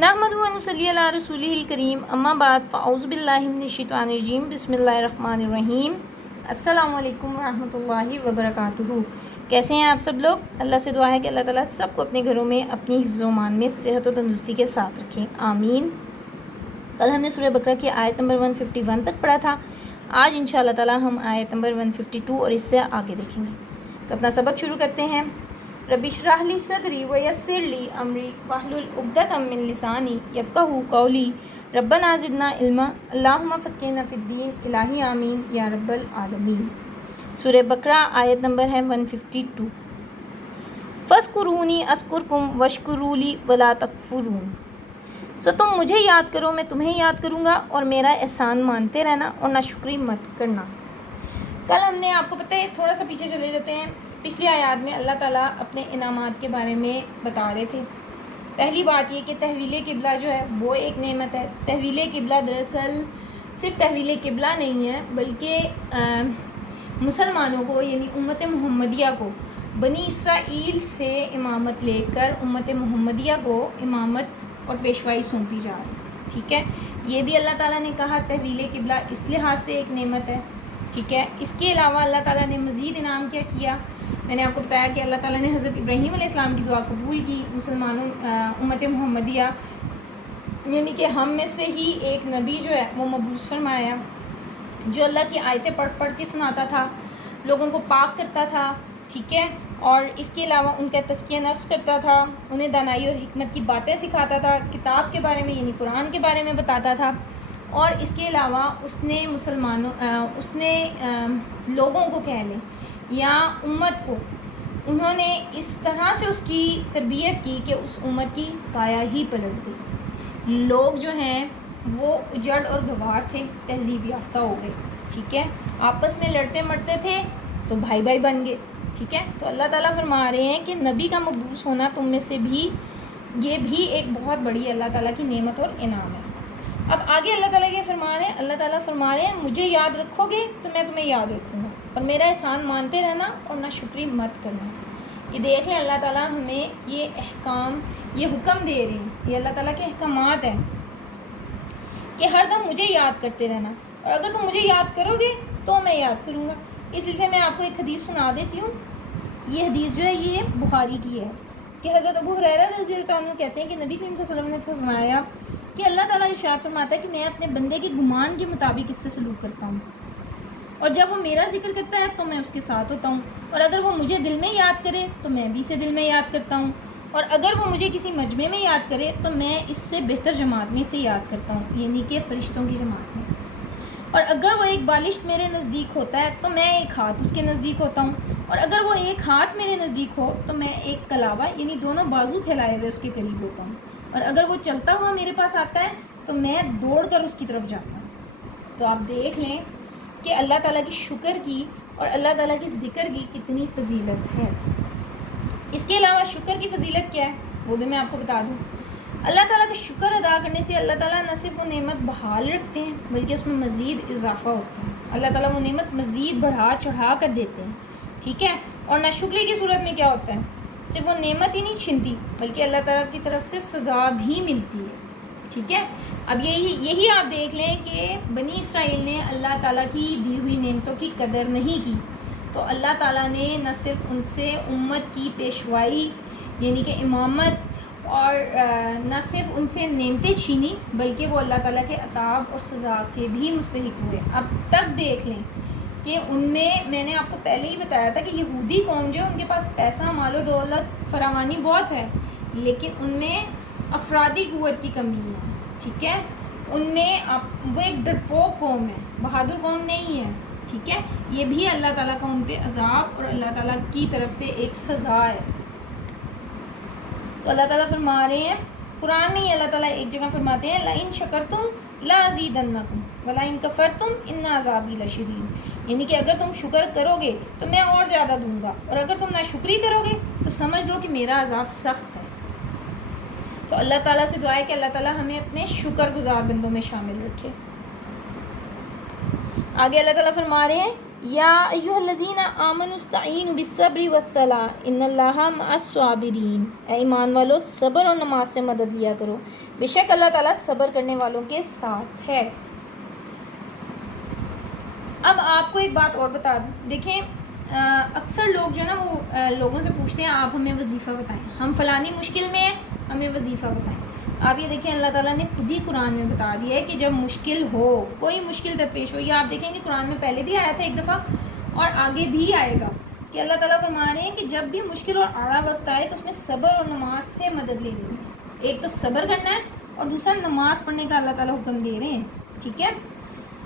نحمدہ و نصلی علی رسولہ الکریم، اما بعد، فاعوذ باللہ من الشیطان الرجیم، بسم اللہ الرحمن الرحیم۔ السلام علیکم ورحمۃ اللہ وبرکاتہ۔ کیسے ہیں آپ سب لوگ؟ اللہ سے دعا ہے کہ اللہ تعالیٰ سب کو اپنے گھروں میں اپنی حفظ و امان میں صحت و تندرستی کے ساتھ رکھیں، آمین۔ کل ہم نے سورہ بقرہ کی آیت نمبر 151 تک پڑھا تھا۔ آج انشاءاللہ تعالیٰ ہم آیت نمبر 152 اور اس سے آگے دیکھیں گے۔ تو اپنا سبق شروع کرتے ہیں۔ رب اشرح لی صدری ویسر لی امری واحلل عقدۃ من لسانی یفقہوا قولی ربنا زدنا علما اللہم فقہنا فی الدین الہی آمین یا رب العالمین۔ سورہ بقرہ آیت نمبر ہے 152۔ فاذکرونی اذکرکم واشکروا لی ولا تکفرون۔ سو تم مجھے یاد کرو، میں تمہیں یاد کروں گا، اور میرا احسان مانتے رہنا اور ناشکری مت کرنا۔ کل ہم نے آپ کو پتہ ہے، تھوڑا سا پیچھے چلے جاتے ہیں، پچھلی آیات میں اللہ تعالیٰ اپنے انعامات کے بارے میں بتا رہے تھے۔ پہلی بات یہ کہ تحویل قبلہ جو ہے وہ ایک نعمت ہے۔ تحویل قبلہ دراصل صرف تحویل قبلہ نہیں ہے، بلکہ مسلمانوں کو یعنی امت محمدیہ کو بنی اسرائیل سے امامت لے کر امت محمدیہ کو امامت اور پیشوائی سونپی جا رہی، ٹھیک ہے۔ یہ بھی اللہ تعالیٰ نے کہا تحویل قبلہ اس لحاظ سے ایک نعمت ہے، ٹھیک ہے۔ اس کے علاوہ اللہ تعالیٰ نے مزید انعام کیا کیا؟ میں نے آپ کو بتایا کہ اللہ تعالیٰ نے حضرت ابراہیم علیہ السلام کی دعا قبول کی، مسلمانوں امت محمدیہ یعنی کہ ہم میں سے ہی ایک نبی جو ہے وہ مبعوث فرمایا، جو اللہ کی آیتیں پڑھ پڑھ کے سناتا تھا، لوگوں کو پاک کرتا تھا، ٹھیک ہے، اور اس کے علاوہ ان کا تزکیہ نفس کرتا تھا، انہیں دانائی اور حکمت کی باتیں سکھاتا تھا، کتاب کے بارے میں یعنی قرآن کے بارے میں بتاتا تھا، اور اس کے علاوہ اس نے لوگوں کو کہہ لیں یا امت کو، انہوں نے اس طرح سے اس کی تربیت کی کہ اس امت کی کایا ہی پلٹ گئی۔ لوگ جو ہیں وہ اجڑ اور گوار تھے، تہذیب یافتہ ہو گئے، ٹھیک ہے، آپس میں لڑتے مرتے تھے تو بھائی بھائی بن گئے، ٹھیک ہے۔ تو اللہ تعالیٰ فرما رہے ہیں کہ نبی کا مبعوث ہونا تم میں سے بھی، یہ بھی ایک بہت بڑی اللہ تعالیٰ کی نعمت اور انعام ہے۔ اب آگے اللہ تعالیٰ کیا فرما رہے ہیں؟ اللہ تعالیٰ فرما رہے ہیں مجھے یاد رکھو گے تو میں تمہیں یاد رکھوں گا، اور میرا احسان مانتے رہنا اور ناشکری مت کرنا۔ یہ دیکھیں اللہ تعالیٰ ہمیں یہ احکام، یہ حکم دے رہے ہیں، یہ اللہ تعالیٰ کے احکامات ہیں کہ ہر دم مجھے یاد کرتے رہنا، اور اگر تم مجھے یاد کرو گے تو میں یاد کروں گا۔ اس لیے میں آپ کو ایک حدیث سنا دیتی ہوں۔ یہ حدیث جو ہے یہ بخاری کی ہے کہ حضرت ابو ہریرہ رضی اللہ عنہ کہتے ہیں کہ نبی کریم صلی اللہ علیہ وسلم نے فرمایا کہ اللہ تعالیٰ ارشاد فرماتا ہے کہ میں اپنے بندے کے گمان کے مطابق اس سے سلوک کرتا ہوں، اور جب وہ میرا ذکر کرتا ہے تو میں اس کے ساتھ ہوتا ہوں، اور اگر وہ مجھے دل میں یاد کرے تو میں بھی اسے دل میں یاد کرتا ہوں، اور اگر وہ مجھے کسی مجمع میں یاد کرے تو میں اس سے بہتر جماعت میں اسے یاد کرتا ہوں، یعنی کہ فرشتوں کی جماعت میں، اور اگر وہ ایک بالشت میرے نزدیک ہوتا ہے تو میں ایک ہاتھ اس کے نزدیک ہوتا ہوں، اور اگر وہ ایک ہاتھ میرے نزدیک ہو تو میں ایک کلاوہ یعنی دونوں بازو پھیلائے ہوئے اس کے قریب ہوتا ہوں، اور اگر وہ چلتا ہوا میرے پاس آتا ہے تو میں دوڑ کر اس کی طرف جاتا ہوں۔ تو آپ دیکھ لیں کہ اللہ تعالیٰ کی شکر کی اور اللہ تعالیٰ کی ذکر کی کتنی فضیلت ہے۔ اس کے علاوہ شکر کی فضیلت کیا ہے وہ بھی میں آپ کو بتا دوں۔ اللہ تعالیٰ کا شکر ادا کرنے سے اللہ تعالیٰ نہ صرف وہ نعمت بحال رکھتے ہیں بلکہ اس میں مزید اضافہ ہوتا ہے۔ اللہ تعالیٰ وہ نعمت مزید بڑھا چڑھا کر دیتے ہیں، ٹھیک ہے۔ اور ناشکری کی صورت میں کیا ہوتا ہے؟ صرف وہ نعمت ہی نہیں چھنتی بلکہ اللہ تعالیٰ کی طرف سے سزا بھی ملتی ہے، ٹھیک ہے۔ اب یہی آپ دیکھ لیں کہ بنی اسرائیل نے اللہ تعالیٰ کی دی ہوئی نعمتوں کی قدر نہیں کی، تو اللہ تعالیٰ نے نہ صرف ان سے امت کی پیشوائی یعنی کہ امامت، اور نہ صرف ان سے نعمتیں چھینی بلکہ وہ اللہ تعالیٰ کے عطاب اور سزا کے بھی مستحق ہوئے۔ اب تک دیکھ لیں کہ ان میں نے آپ کو پہلے ہی بتایا تھا کہ یہودی قوم جو ان کے پاس پیسہ، مال و دولت، فراوانی بہت ہے، لیکن ان میں افرادی قوت کی کمی ہے، ٹھیک ہے۔ ان میں وہ ایک ڈرپوک قوم ہے، بہادر قوم نہیں ہے، ٹھیک ہے۔ یہ بھی اللہ تعالیٰ کا ان پہ عذاب اور اللہ تعالیٰ کی طرف سے ایک سزا ہے۔ تو اللہ تعالیٰ فرما رہے ہیں، قرآن میں اللہ تعالیٰ ایک جگہ فرماتے ہیں لَإِن شَكَرْتُمْ لَأَزِيدَنَّكُمْ وَلَئِن كَفَرْتُمْ إِنَّ عَذَابِي لَشَدِيدٌ، یعنی کہ اگر تم شکر کرو گے تو میں اور زیادہ دوں گا، اور اگر تم ناشکری کرو گے تو سمجھ لو کہ میرا عذاب سخت ہے۔ تو اللہ تعالیٰ سے دعا ہے کہ اللہ تعالیٰ ہمیں اپنے شکر گزار بندوں میں شامل رکھے۔ آگے اللہ تعالیٰ فرما رہے ہیں یا ایھا الذین آمنوا استعینوا بالصبر والصلاۃ ان اللہ مع الصابرین، اے ایمان والو صبر اور نماز سے مدد لیا کرو، بے شک اللہ تعالیٰ صبر کرنے والوں کے ساتھ ہے۔ اب آپ کو ایک بات اور بتا دیں، دیکھیں اکثر لوگ جو ہے نا وہ لوگوں سے پوچھتے ہیں آپ ہمیں وظیفہ بتائیں، ہم فلانی مشکل میں ہیں ہمیں وظیفہ بتائیں۔ آپ یہ دیکھیں اللہ تعالیٰ نے خود ہی قرآن میں بتا دیا ہے کہ جب مشکل ہو، کوئی مشکل درپیش ہو، یا آپ دیکھیں کہ قرآن میں پہلے بھی آیا تھا ایک دفعہ اور آگے بھی آئے گا، کہ اللہ تعالیٰ فرما رہے ہیں کہ جب بھی مشکل اور آڑا وقت آئے تو اس میں صبر اور نماز سے مدد لینی ہے۔ ایک تو صبر کرنا ہے اور دوسرا نماز پڑھنے کا اللہ تعالیٰ حکم دے رہے ہیں، ٹھیک ہے۔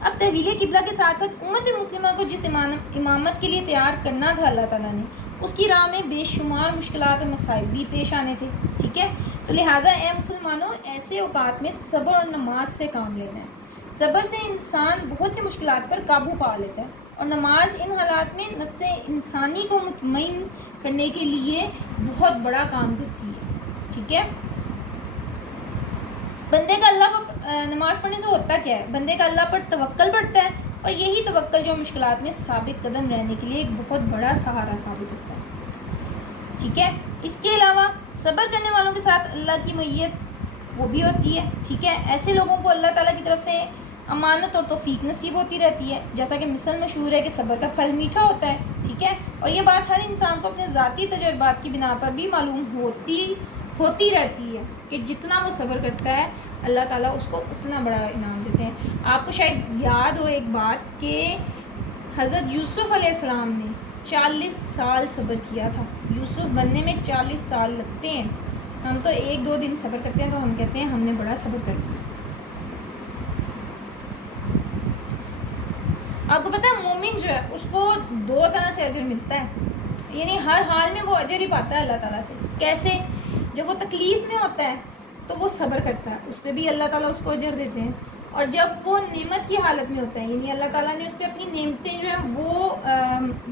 اب تحویل قبلہ کے ساتھ ساتھ امت مسلمہ کو جس امامت کے لیے تیار کرنا تھا اللہ تعالیٰ نے، اس کی راہ میں بے شمار مشکلات اور مسائل بھی پیش آنے تھے، ٹھیک ہے۔ تو لہٰذا اے مسلمانوں، ایسے اوقات میں صبر اور نماز سے کام لینا ہے۔ صبر سے انسان بہت سی مشکلات پر قابو پا لیتا ہے، اور نماز ان حالات میں نفس انسانی کو مطمئن کرنے کے لیے بہت بڑا کام کرتی ہے، ٹھیک ہے۔ بندے کا اللہ پر نماز پڑھنے سے ہوتا کیا ہے؟ بندے کا اللہ پر توکل بڑھتا ہے، اور یہی توکل جو مشکلات میں ثابت قدم رہنے کے لیے ایک بہت بڑا سہارا ثابت ہوتا ہے، ٹھیک ہے۔ اس کے علاوہ صبر کرنے والوں کے ساتھ اللہ کی معیت وہ بھی ہوتی ہے، ٹھیک ہے۔ ایسے لوگوں کو اللہ تعالیٰ کی طرف سے امانت اور توفیق نصیب ہوتی رہتی ہے، جیسا کہ مثل مشہور ہے کہ صبر کا پھل میٹھا ہوتا ہے، ٹھیک ہے۔ اور یہ بات ہر انسان کو اپنے ذاتی تجربات کی بنا پر بھی معلوم ہوتی رہتی ہے کہ جتنا وہ صبر کرتا ہے اللہ تعالیٰ اس کو اتنا بڑا انعام دیتے ہیں۔ آپ کو شاید یاد ہو ایک بات کہ حضرت یوسف علیہ السلام نے 40 سال صبر کیا تھا۔ یوسف بننے میں 40 سال لگتے ہیں، ہم تو 1-2 دن صبر کرتے ہیں تو ہم کہتے ہیں ہم نے بڑا صبر کر لیا۔ آپ کو پتہ ہے مومن جو ہے اس کو 2 طرح سے اجر ملتا ہے، یعنی ہر حال میں وہ اجر ہی پاتا ہے اللہ تعالیٰ سے۔ کیسے؟ جب وہ تکلیف میں ہوتا ہے تو وہ صبر کرتا ہے، اس پہ بھی اللہ تعالیٰ اس کو اجر دیتے ہیں، اور جب وہ نعمت کی حالت میں ہوتا ہے، یعنی اللہ تعالیٰ نے اس پہ اپنی نعمتیں جو ہیں وہ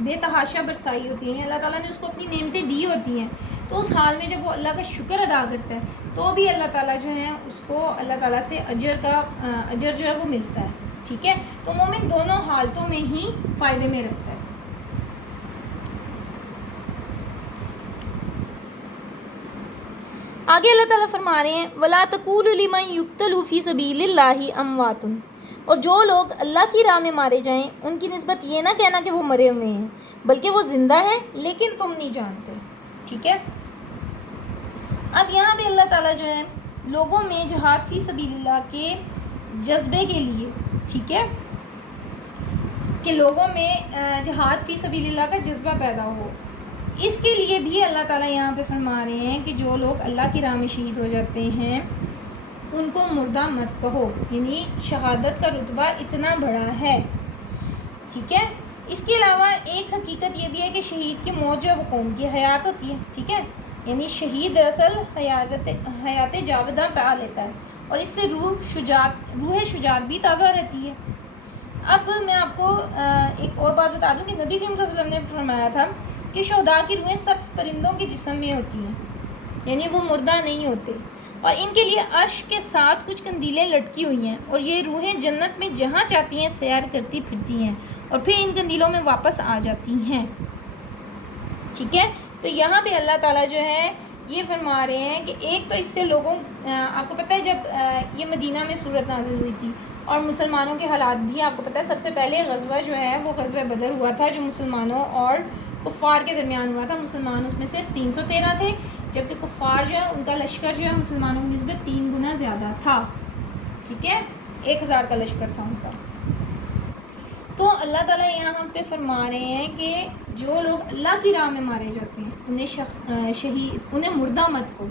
بے تحاشا برسائی ہوتی ہیں، اللہ تعالیٰ نے اس کو اپنی نعمتیں دی ہوتی ہیں، تو اس حال میں جب وہ اللہ کا شکر ادا کرتا ہے تو بھی اللہ تعالیٰ جو ہے اس کو اللہ تعالیٰ سے اجر جو ہے وہ ملتا ہے، ٹھیک ہے۔ تو مومن دونوں حالتوں میں ہی فائدے میں رکھتا ہے۔ آگے اللہ تعالیٰ فرما رہے ہیں وَلَا تَقُولُوا لِمَن يُقْتَلُ فِي سَبِيلِ اللَّهِ أَمْوَاتٌ، اور جو لوگ اللہ کی راہ میں مارے جائیں ان کی نسبت یہ نہ کہنا کہ وہ مرے ہوئے ہیں، بلکہ وہ زندہ ہیں لیکن تم نہیں جانتے، ٹھیک ہے۔ اب یہاں پہ اللہ تعالیٰ جو ہے لوگوں میں جہاد فی سبیل اللہ کے جذبے کے لیے، ٹھیک ہے، کہ لوگوں میں جہاد فی سبیل اللہ کا جذبہ پیدا ہو، اس کے لیے بھی اللہ تعالیٰ یہاں پہ فرما رہے ہیں کہ جو لوگ اللہ کی راہ میں شہید ہو جاتے ہیں ان کو مردہ مت کہو، یعنی شہادت کا رتبہ اتنا بڑا ہے، ٹھیک ہے۔ اس کے علاوہ ایک حقیقت یہ بھی ہے کہ شہید کی موت جو ہے وہ قوم کی حیات ہوتی ہے، ٹھیک ہے، یعنی شہید دراصل حیات جاودہ پا لیتا ہے، اور اس سے روح شجاعت بھی تازہ رہتی ہے۔ اب میں آپ کو ایک اور بات بتا دوں کہ نبی کریم صلی اللہ علیہ وسلم نے فرمایا تھا کہ شہداء کی روحیں سبز پرندوں کے جسم میں ہوتی ہیں، یعنی وہ مردہ نہیں ہوتے، اور ان کے لیے عرش کے ساتھ کچھ قندیلیں لٹکی ہوئی ہیں، اور یہ روحیں جنت میں جہاں چاہتی ہیں سیر کرتی پھرتی ہیں اور پھر ان قندیلوں میں واپس آ جاتی ہیں، ٹھیک ہے۔ تو یہاں پہ اللہ تعالیٰ جو ہے یہ فرما رہے ہیں کہ ایک تو اس سے لوگوں آپ کو پتہ ہے جب یہ مدینہ میں صورت نازل ہوئی تھی اور مسلمانوں کے حالات بھی آپ کو پتہ ہے، سب سے پہلے غزوہ جو ہے وہ غزوہ بدر ہوا تھا جو مسلمانوں اور کفار کے درمیان ہوا تھا۔ مسلمان اس میں صرف 313 تھے، جبکہ کفار جو ہے ان کا لشکر جو ہے مسلمانوں کی نسبت 3 گنا زیادہ تھا، ٹھیک ہے، 1000 کا لشکر تھا ان کا۔ تو اللہ تعالیٰ یہاں پہ فرما رہے ہیں کہ جو لوگ اللہ کی راہ میں مارے جاتے ہیں انہیں مردہ مت کو،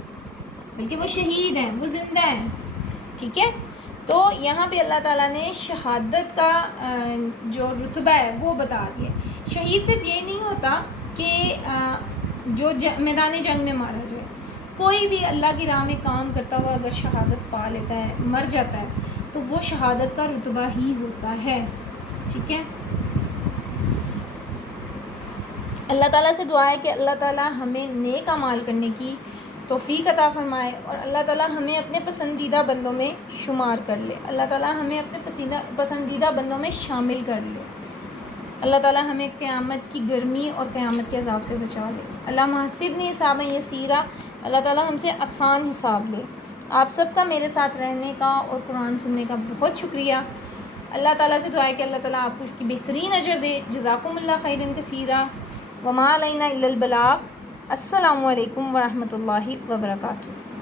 بلکہ وہ شہید ہیں، وہ زندہ ہیں، ٹھیک ہے۔ تو یہاں پہ اللہ تعالیٰ نے شہادت کا جو رتبہ ہے وہ بتا دیا۔ شہید صرف یہ نہیں ہوتا کہ جو میدان جنگ میں مارا جائے، کوئی بھی اللہ کی راہ میں کام کرتا ہوا اگر شہادت پا لیتا ہے، مر جاتا ہے، تو وہ شہادت کا رتبہ ہی ہوتا ہے، ٹھیک ہے۔ اللہ تعالیٰ سے دعا ہے کہ اللہ تعالیٰ ہمیں نیک اعمال کرنے کی توفیق عطا فرمائے، اور اللہ تعالیٰ ہمیں اپنے پسندیدہ بندوں میں شمار کر لے، اللہ تعالیٰ ہمیں اپنے پسندیدہ بندوں میں شامل کر لے۔ اللہ تعالیٰ ہمیں قیامت کی گرمی اور قیامت کے عذاب سے بچا لے. اللہم حسبنی حسابا یسیرا. اللہ تعالیٰ ہم سے آسان حساب لے. آپ سب کا میرے ساتھ رہنے کا اور قرآن سننے کا بہت شکریہ. اللہ تعالیٰ سے دعا ہے کہ اللہ تعالیٰ آپ کو اس کی بہترین اجر دے. جزاکم اللہ خیرا کثیرا. وما علینا الا البلاغ. السلام علیکم ورحمۃ اللہ وبرکاتہ.